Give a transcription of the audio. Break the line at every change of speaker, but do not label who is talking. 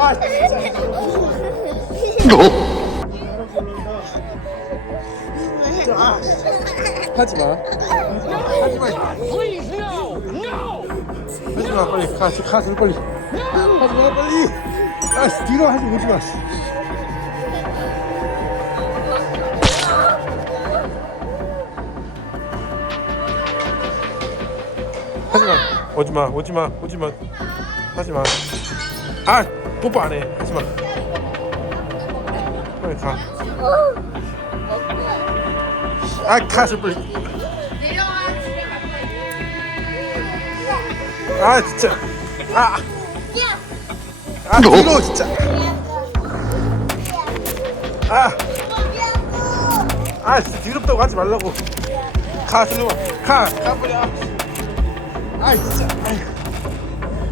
아 진짜 아 하지 마. 하지 마
Please, no, no.
하지 마 빨리. 가 가서 빨리. 하지 마 빨리. 아 뒤로 하지 오지마 하지 마 오지 마 오지 마 오지 마. 하지 마 아 뽀뽀 안 해. 하지 마. 빨리 가 아 가서 빨리. 아 진짜. 아, 아 뒤로 진짜. 아, 아 진짜 뒤롭다고 하지 말라고. 가 들어와 가가 버려 아 진짜. 아이고